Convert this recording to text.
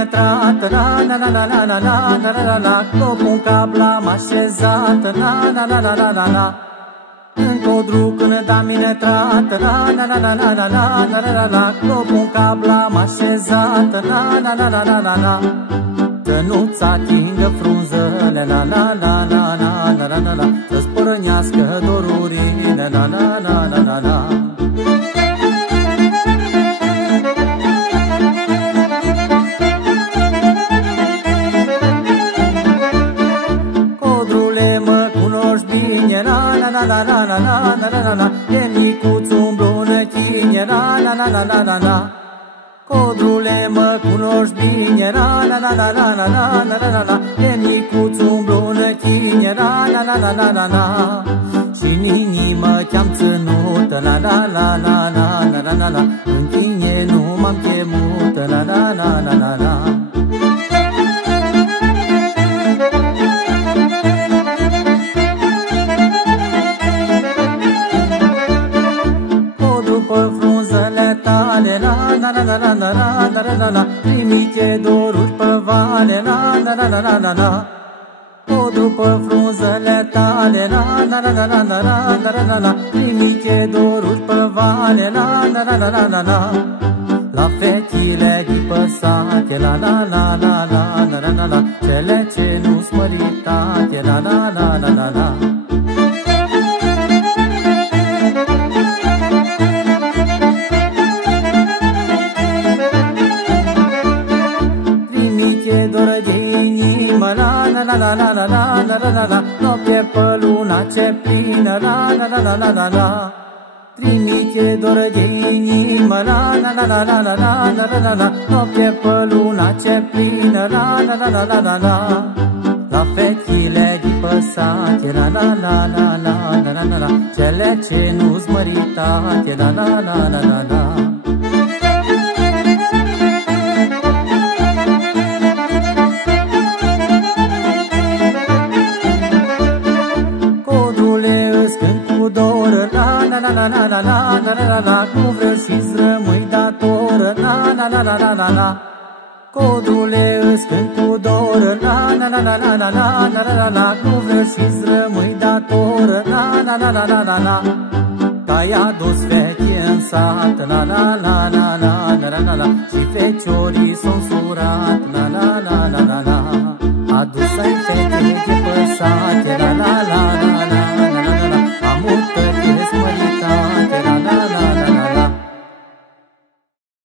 intrat, la la la la la la la la la la, cu un cap l-am așezat, la la la la la la la. În codru când am intrat, la la la la la la la la la la, cu un cap l-am așezat, la la la la la la la. Să nu-ți atingă frunzele, la la la la la la la la la, să-ți pornească dorurile, la la la la la la. La la la la la la la la la, e micuț umblu în chine, la la la la la la la. Codrule, mă cunoști bine, la la la la la la la la la la, e micuț umblu în chine, la la la la la la la. Și în inimă te-am ținut, la la la la la la la la la, în tine nu m-am chemut, la la la la la la. La la la la la la la la la, trimite doruri pe vale, la la la la la la la. O după frunzele tale, la la la la la la la la la la, trimite doruri pe vale, la la la la la la la. La fetile dipăsate, la la la la la la la la la, cele ce nu-s măritate, la la la la la la. La la la la la la la la la, noapte pe luna ce plină, la la la la la la la. Trimite dor de inimă, la la la la la la la la la la, noapte pe luna ce plină, la la la la la la la. La fetile dipăsate, la la la la la la la la la, cele ce nu-s măritate, la la la la la la. La la la la la la la la, nu vreau și-ți rămâi dator, la la la la la la la. Codrule, îți cânt cu dor, la la la la la la la la la la, nu vreau și-ți rămâi dator, la la la la la la la. Că-ai adus fete în sat, la la la la la la la la, și feciorii s-au surat, la la la la la la. Adus-ai fete de păsate, la la la la.